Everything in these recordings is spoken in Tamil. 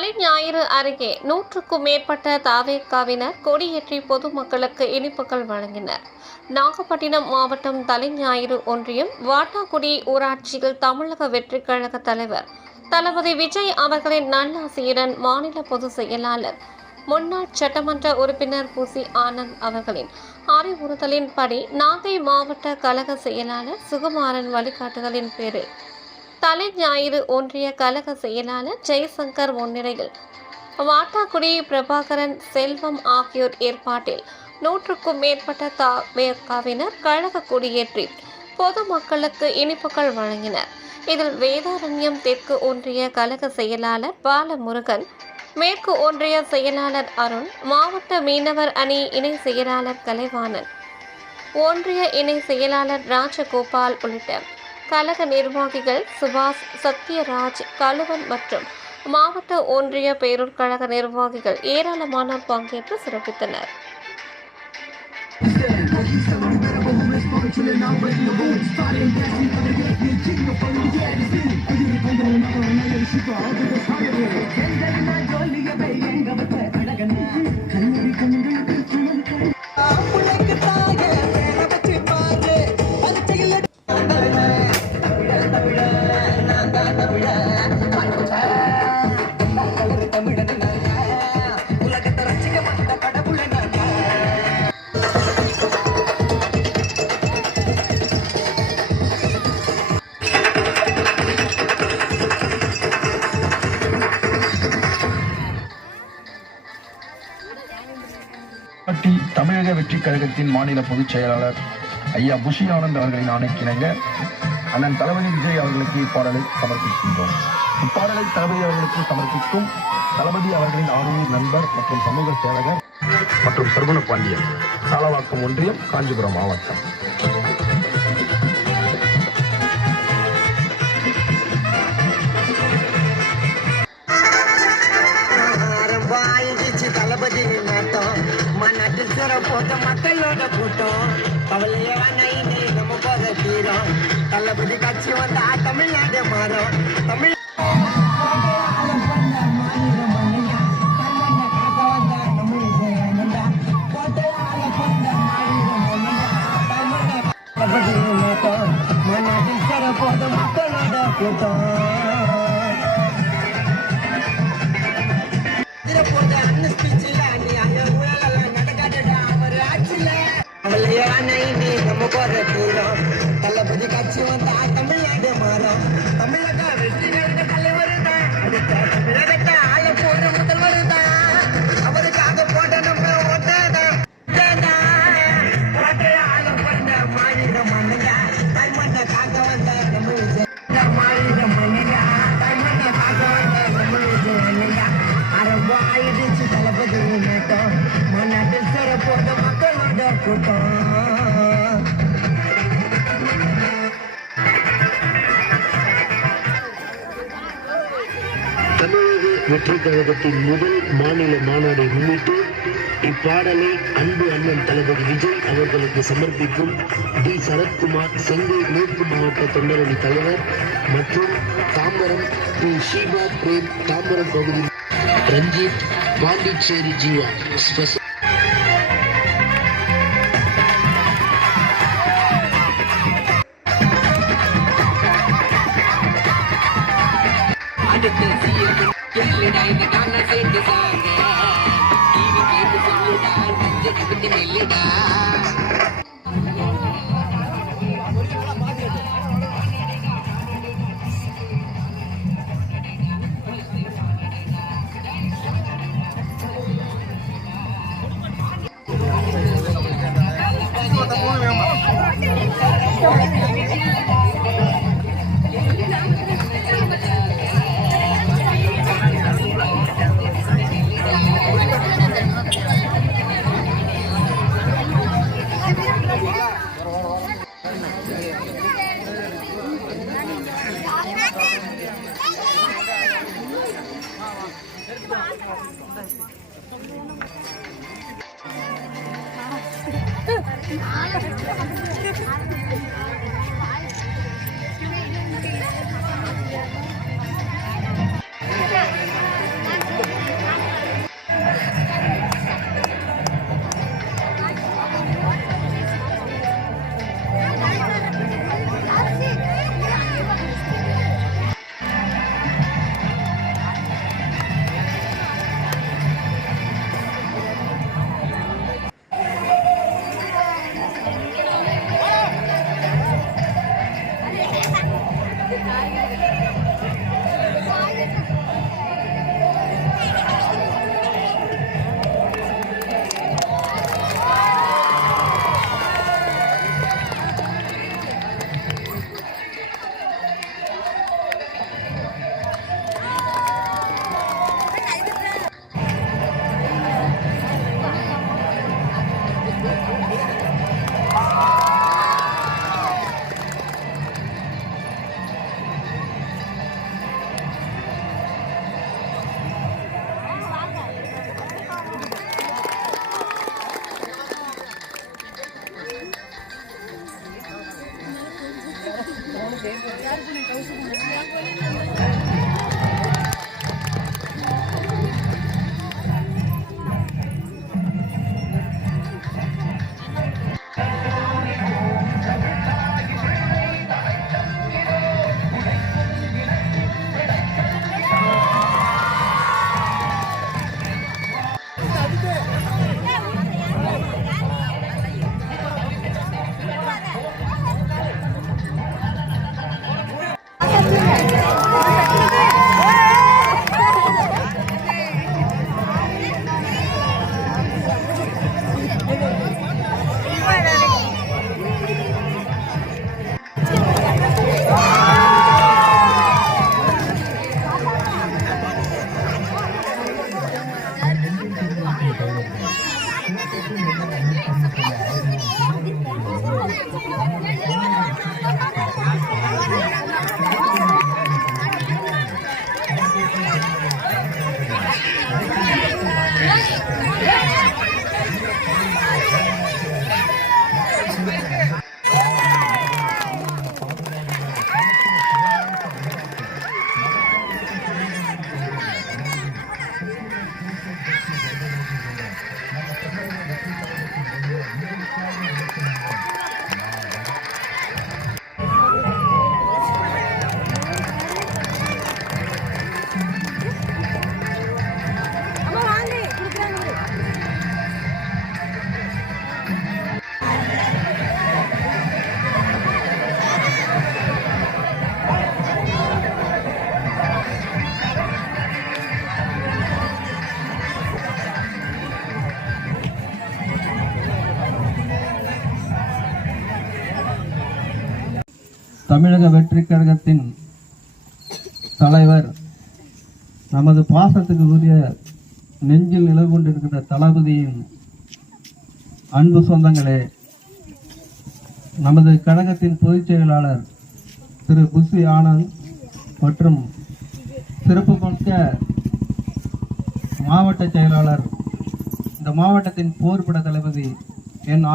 தலைஞாயிறு அருகே 100க்கும் மேற்பட்ட தவேகாவினர் கொடியேற்றி பொதுமக்களுக்கு இனிப்புகள் வழங்கினர். நாகப்பட்டினம் மாவட்டம் தலைஞாயிறு ஒன்றியம் வாட்டாக்குடி ஊராட்சியில் தமிழக வெற்றிக் கழக தலைவர் தளபதி விஜய் அவர்களின் நல்லாசியுடன் மாநில பொதுச் செயலாளர் முன்னாள் சட்டமன்ற உறுப்பினர் புசி ஆனந்த் அவர்களின் அறிவுறுத்தலின்படி நாகை மாவட்ட கழக செயலாளர் சுகுமாரன் வழிகாட்டுதலின் பேரில் தலைஞாயிறு ஒன்றிய கழக செயலாளர் ஜெய்சங்கர் முன்னிலையில் வாட்டாக்குடி பிரபாகரன் செல்வம் ஆகியோர் ஏற்பாட்டில் 100க்கும் மேற்பட்ட தவேகாவினர் கழக கொடியேற்றி பொதுமக்களுக்கு இனிப்புகள் வழங்கினர். இதில் வேதாரண்யம் தெற்கு ஒன்றிய கழக செயலாளர் பாலமுருகன், மேற்கு ஒன்றிய செயலாளர் அருண், மாவட்ட மீனவர் அணி இணை செயலாளர் கலைவாணன், ஒன்றிய இணை செயலாளர் ராஜகோபால் உள்ளிட்ட கழக நிர்வாகிகள் சுபாஷ், சத்யராஜ், கலுவன் மற்றும் மாவட்ட ஒன்றிய பேரூர் கழக நிர்வாகிகள் ஏராளமானோர் பங்கேற்று சிறப்பித்தனர். தமிழக வெற்றிக் கழகத்தின் மாநில பொதுச் செயலாளர் ஐயா புஷி ஆனந்த் அவர்களின் ஆணைக்கிணங்க அண்ணன் தளபதி விஜய் அவர்களுக்கு இப்பாடலை சமர்ப்பிக்கின்றோம். இப்பாடலை தளபதி அவர்களுக்கு சமர்ப்பிக்கும் தளபதி அவர்களின் ஆர்வலர் நண்பர் மற்றும் சமூக சேவகர் மற்றும் சர்வன பாண்டியன், சாலவாக்கம் ஒன்றியம், காஞ்சிபுரம் மாவட்டம். மக்களோட கூட்டம் நம்ம போத தீரம் தளபதி கட்சி வந்தா தமிழ்நாடு மாறும். தமிழ் மக்களோட கூட்டம் தளபதி கட்சி வந்தா தமிழ்நாடு மாறும். தமிழக வெற்றி கழக தலைவர் தான், அடுத்த தமிழகத்தை ஆள போற முதல்வர் தான், அவருக்காக போட்ட நம்ம ஓட்டதான் ஆள பண்ண மாநில மன்னங்க கைமண்ண காக்க வந்த நம்ம மாநில மன்னங்க கைமண்ண காக்க வந்த நம்ம விஜய் அரபு ஆயிடுச்சு தளபதி நேட்டம் மன்னாட்டில் சிற போட்ட மக்களோட கூட்டம். தமிழக வெற்றிக் கழகத்தின் முதல் மாநில மாநாட்டை முன்னிட்டு இப்பாடலை அன்பு அண்ணன் தளபதி விஜய் அவர்களுக்கு சமர்ப்பிக்கும் டி சரத்குமார், செங்கை மேற்கு மாவட்ட தொண்டரணி தலைவர் மற்றும் தாம்பரம் டி ஷீபா பிரேம், தாம்பரம் பகுதி ரஞ்சித், பாண்டிச்சேரி ஜீவா ஸ்பெஷல். தமிழக வெற்றி கழகத்தின் தலைவர், நமது பாசத்துக்கு உரிய நெஞ்சில் நிலை கொண்டிருக்கிற தளபதியின் அன்பு சொந்தங்களே, நமது கழகத்தின் பொதுச் செயலாளர் திரு புஷி ஆனந்த் மற்றும் சிறப்புமிக்க மாவட்ட செயலாளர், இந்த மாவட்டத்தின் போர்பட தளபதி என்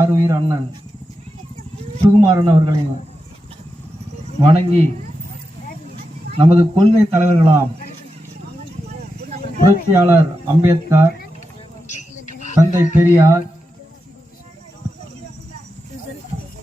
ஆறுயிர் அண்ணன் சுகுமாரன் அவர்களை வணங்கி, நமது கொள்கை தலைவர்களாம் புரட்சியாளர் அம்பேத்கர், தந்தை பெரியார்,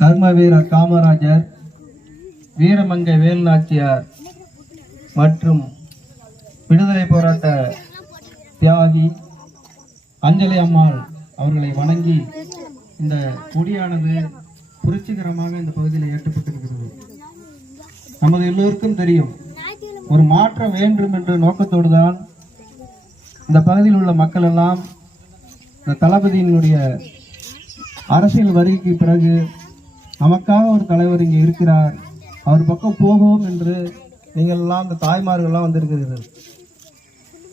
கர்மவீரர் காமராஜர், வீரமங்கை வேலுநாச்சியார் மற்றும் விடுதலை போராட்ட தியாகி அஞ்சலி அம்மாள் அவர்களை வணங்கி, இந்த கொடியானது புரட்சிகரமாக இந்த பகுதியில் ஏற்றப்பட்டிருக்கிறது. நமது எல்லோருக்கும் தெரியும், ஒரு மாற்றம் வேண்டும் என்ற நோக்கத்தோடு தான் இந்த பகுதியில் உள்ள மக்கள் எல்லாம் இந்த தளபதியினுடைய அரசியல் வருகைக்கு பிறகு நமக்காக ஒரு தலைவர் இங்கே இருக்கிறார், அவர் பக்கம் போகவும் என்று நீங்கள் எல்லாம் இந்த தாய்மார்கள்லாம் வந்திருக்கிறீர்கள்.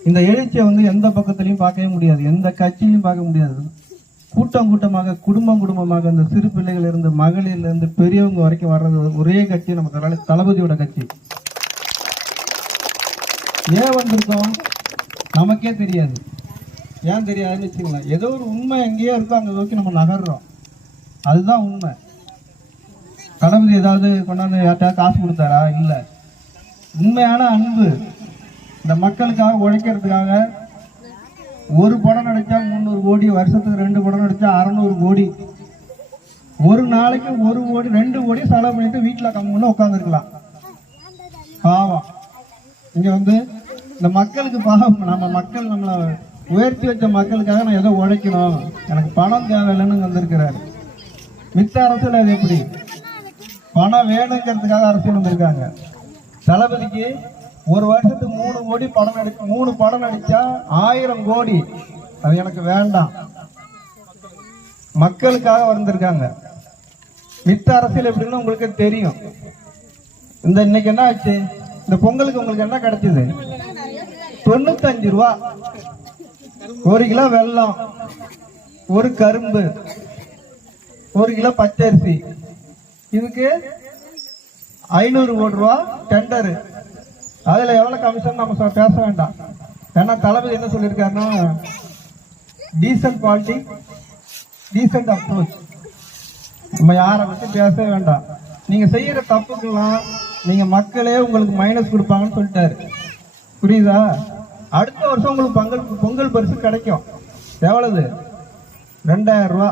இந்த எழுச்சியை எந்த பக்கத்திலையும் பார்க்கவே முடியாது, எந்த கட்சியிலும் பார்க்க முடியாது. கூட்டம் கூட்டமாக, குடும்பம் குடும்பமாக, இந்த சிறு பிள்ளைகள் இருந்து மகளிரிலிருந்து பெரியவங்க வரைக்கும் வர்றது ஒரே கட்சி நம்ம தளபதியோட கட்சி. ஏன் வந்திருக்கோம் நமக்கே தெரியாது. ஏன் தெரியாதுன்னு வச்சுக்கலாம். ஏதோ ஒரு உண்மை எங்கேயோ இருக்கோ அங்கே நோக்கி நம்ம நகர்றோம், அதுதான் உண்மை. தளபதி ஏதாவது கொண்டாந்து யார்ட்டாவது காசு கொடுத்தாரா? இல்லை. உண்மையான அன்பு இந்த மக்களுக்காக உழைக்கிறதுக்காக ஒரு படம் நடிச்சா 300 கோடி, வருஷத்துக்கு 2 படம் நடிச்சா 600 கோடி, ஒரு நாளைக்கு 1 கோடி 2 கோடி செலவு பண்ணிட்டு வீட்டில் கம்முன்னு உட்காந்துருக்கலாம். பாவம். இங்க இந்த மக்களுக்கு பாவம். நம்ம மக்கள் நம்மளை உயர்த்தி வச்ச மக்களுக்காக நான் ஏதோ உழைக்கணும், எனக்கு பணம் தேவையில்லைன்னு வந்திருக்கிறாரு. மித்த அரசியல் அது எப்படி? பணம் வேணுங்கிறதுக்காக அரசியல் வந்திருக்காங்க. தளபதிக்கு ஒரு வருஷத்துக்கு 3 கோடி படம் 3 படம் நடிச்சா 1000 கோடி. அது எனக்கு வேண்டாம். மக்களுக்காக வந்திருக்காங்க. மித்த அரசியல் எப்படின்னு உங்களுக்கு தெரியும். இன்னைக்கு என்ன ஆச்சு? இந்த பொங்கலுக்கு உங்களுக்கு என்ன கிடைச்சது? 95 ரூபா 1 கிலோ வெல்லம், 1 கரும்பு, 1 கிலோ பச்சரிசி. இதுக்கு 500 கோடி ரூபா டெண்டரு. அதுல எவ்வளவு கமிஷன் நம்ம பேச வேண்டாம். ஏன்னா தளபதி என்ன சொல்லியிருக்காருன்னா, டீசன்ட் பாலிடிக்ஸ், டீசன்ட் அப்ரோச். நம்ம யாரை பத்தி பேசவே வேண்டாம். நீங்க செய்யற தப்புக்கெல்லாம் நீங்க மக்களே உங்களுக்கு மைனஸ் கொடுப்பாங்கன்னு சொல்லிட்டாரு. புரியுதா? அடுத்த வருஷம் உங்களுக்கு பொங்கல் பரிசு கிடைக்கும். எவ்வளவு? 2000 ரூபா.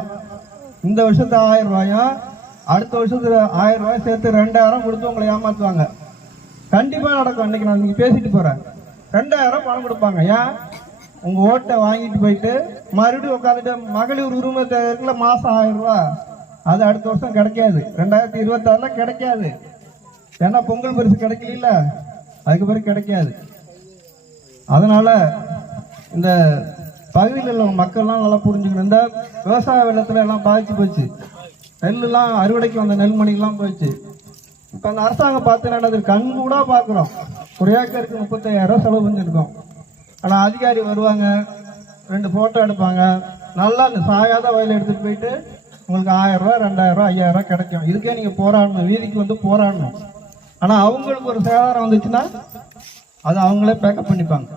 இந்த வருஷத்து 1000 ரூபாயும் அடுத்த வருஷத்துல 1000 ரூபாய் சேர்த்து 2000 கொடுத்து உங்களை ஏமாத்துவாங்க. கண்டிப்பா நடக்கும். இன்னைக்கு நான் நீங்க பேசிட்டு போறேன். 2000 பணம் கொடுப்பாங்க. ஏன்? உங்க ஓட்டை வாங்கிட்டு போயிட்டு மறுபடியும் உட்காந்துட்டு மகளிர் உரிமை இருக்குல்ல, மாசம் 1000 ரூபா, அது அடுத்த வருஷம் கிடைக்காது. 2026 கிடைக்காது. ஏன்னா பொங்கல் பரிசு கிடைக்கல, அதுக்கு பிறகு கிடைக்காது. அதனால இந்த பகுதியில் உள்ள மக்கள்லாம் நல்லா புரிஞ்சுக்கணும். இந்த விவசாய வெள்ளத்துல எல்லாம் பாதிச்சு போச்சு. நெல்லாம் அறுவடைக்கு வந்த நெல்மணிக்கெல்லாம் போயிடுச்சு. இப்போ அந்த அரசாங்கம் பார்த்தீங்கன்னா கண் கூட பார்க்குறோம். ஒரு ஏக்கருக்கு 35,000 ரூபா செலவு பண்ணியிருக்கோம். ஆனால் அதிகாரி வருவாங்க, 2 ஃபோட்டோ எடுப்பாங்க, நல்லா அந்த சாயாத வயலில் எடுத்துகிட்டு போயிட்டு உங்களுக்கு 1000 ரூபா, 2000 ரூபா, 5000 ரூபா கிடைக்கும். இதுக்கே நீங்கள் போராடணும், வீதிக்கு போராடணும். ஆனால் அவங்களுக்கு ஒரு சேதாரம் வந்துச்சுன்னா அதை அவங்களே பேக்கப் பண்ணிப்பாங்க.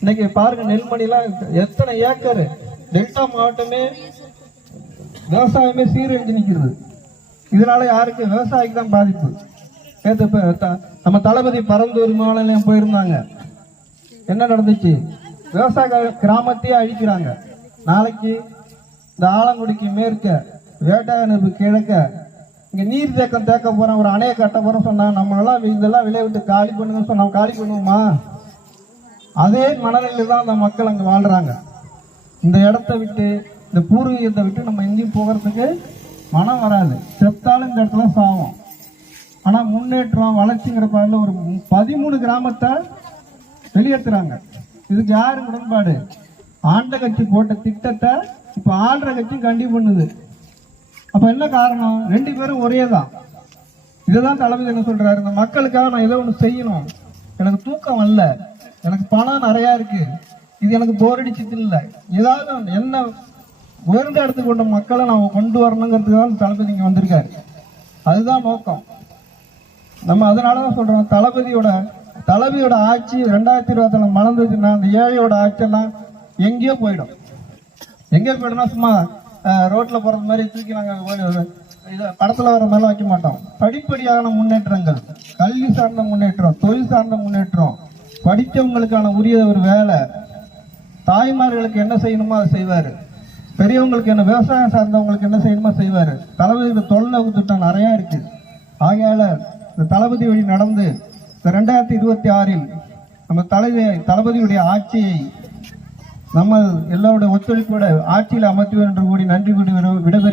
இன்னைக்கு பாருங்க, நெல்மணிலாம் எத்தனை ஏக்கரு. டெல்டா மாவட்டமே விவசாயமே சீரழிஞ்சு நிற்கிறது. இதனால யாருக்கு? விவசாயிக்கு தான் பாதிப்பு. நம்ம தளபதி பரந்தூர் விமான நிலையம் போயிருந்தாங்க. என்ன நடந்துச்சு? விவசாய கிராமத்தையே அழிக்கிறாங்க. நாளைக்கு இந்த ஆலங்குடிக்கு மேற்க, வேட்டாயனருக்கு கிழக்க இங்க நீர் தேக்கம் தேக்க போறோம், ஒரு அணையை கட்ட போறோம் சொன்னா நம்மளாம் இதெல்லாம் விளைய விட்டு காலி பண்ணுங்கன்னு சொன்னா காலி பண்ணுவோமா? அதே மனநிலையில் தான் அந்த மக்கள் அங்க வாழ்றாங்க. இந்த இடத்த விட்டு, இந்த பூர்வீகத்தை விட்டு நம்ம எங்கேயும் போகிறதுக்கு மனம் வராது. செத்தாலும் இந்த இடத்துல சாவும். ஆனா முன்னேற்றம் வளர்ச்சிங்கிற பாடல ஒரு 13 கிராமத்தை வெளியேற்றுறாங்க. இதுக்கு யாரு உடன்பாடு? ஆண்ட கட்சி போட்ட திட்டத்தை இப்ப ஆள்ற கட்சியும் கண்டிப்பாக பண்ணுது. அப்ப என்ன காரணம்? 2 பேரும் ஒரே தான். இதுதான் தளபதி என்ன சொல்றாரு, இந்த மக்களுக்காக நான் ஏதோ ஒன்று செய்யணும், எனக்கு தூக்கம் வரல, எனக்கு பணம் நிறையா இருக்கு, இது எனக்கு போர் அடிச்சது இல்லை, ஏதாவது என்ன உயர்ந்த இடத்துக்கு கொண்ட மக்களை நாம் கொண்டு வரணுங்கிறதுக்கு தான் தளபதி இங்கே வந்திருக்காரு. அதுதான் நோக்கம். நம்ம அதனால தான் சொல்றோம், தளபதியோட ஆட்சி 2020 மலர்ந்துச்சுன்னா அந்த ஏழையோட ஆட்சியெல்லாம் எங்கேயோ போயிடும். எங்கே போயிடும்னா சும்மா ரோட்ல போறது மாதிரி தூக்கி நாங்கள் இதை படத்துல வர மேல வைக்க மாட்டோம். படிப்படியான முன்னேற்றங்கள், கல்வி சார்ந்த முன்னேற்றம், தொழில் சார்ந்த முன்னேற்றம், படித்தவங்களுக்கான உரிய ஒரு வேலை, தாய்மார்களுக்கு என்ன செய்யணுமோ அதை செய்வாரு, பெரியவங்களுக்கு என்ன விவசாயம் சார்ந்தவங்களுக்கு என்ன செய்யணுமோ செய்வாரு. தளபதியோட தொலைநோக்கு திட்டம் நிறையா இருக்கு. ஆகையால இந்த தளபதி வழி நடந்து இந்த 2026 நம்ம தளபதியுடைய ஆட்சியை நம்ம எல்லோருடைய ஒத்துழைப்போட ஆட்சியில் அமர்த்துவோம் என்று கூடி நன்றி கூடி விடைபெறுகிறேன்.